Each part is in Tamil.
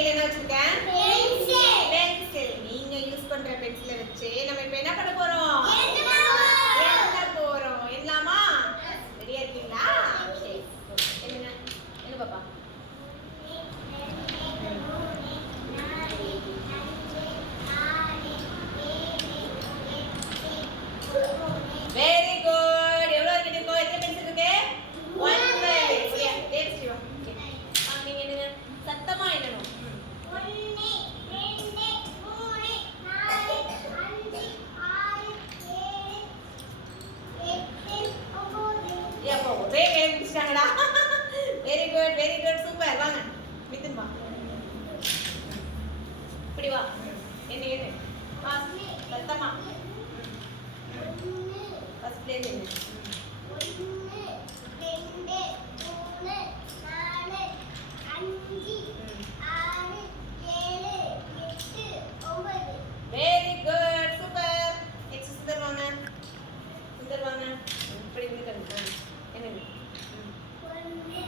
கையில என்ன வச்சிருக்கேன் பென்சில். நீங்க யூஸ் பண்ற பென்சிலை வச்சு நம்ம இப்ப என்ன பண்ண போறோம் எழுத போறோம். எழுதலாமா? ரெடியா இருக்கீங்களா? சரி எழுதுங்க. என்ன பாப்பா? Very good. எவ்வளவு இருக்கு? எத்தனை பென்சில் இருக்கு? 1 சரியா? தேர்ச்சி வா. நீங்க என்னங்க சத்தமா எண்ணணும். 1 2 3 4 5 6 7 8 9 ஏப்பா ஒரே கை பிடிச்சாங்கடா. Very good super. வாங்க மிதுன் வா. இப்படி வா. என்ன வா சத்தமா. ஃபர்ஸ்ட் பிளேஸ் என்ன? 1 2 3 4 5 6 7 8 9 very good super. Next Sundar வாங்க. சுந்தர் வாங்க. இப்படி நிக்கணும். என்னங்க? 1 2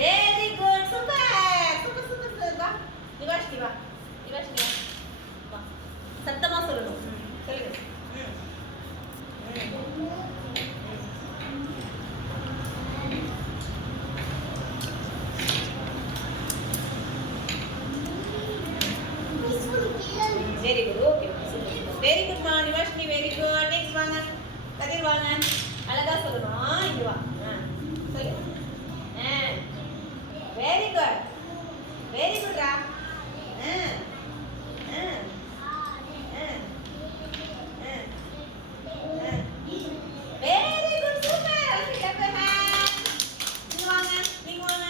வெரி குட் சூப்பர் வா. நிவாஷினி வா. வா. சத்தமா சொல்லணும். சொல்லுங்க. Very good. Okay very good மா நிவாஷினி. Very good. நெக்ஸ்ட் வாங்க. கதிர் வாங்க. அழகா சொல்லணும். இங்க வா. சொல்லு. வெரி குட்ரா. Very good super. நீங்க வாங்க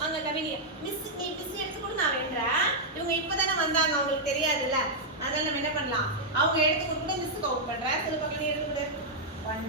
வாங்க கவினி. மிஸ் நீ பிஸி எடுத்து கூட நான் வேண்டறேன். இவங்க இப்பதானே வந்தாங்க, அவங்களுக்கு தெரியாதுல்ல. அதனால நம்ம என்ன பண்ணலாம், அவங்க எடுத்து கொடுத்து மிஸ் கவுண்ட் பண்றேன். சில பக்கம் நீ எடுத்து கொடு. 1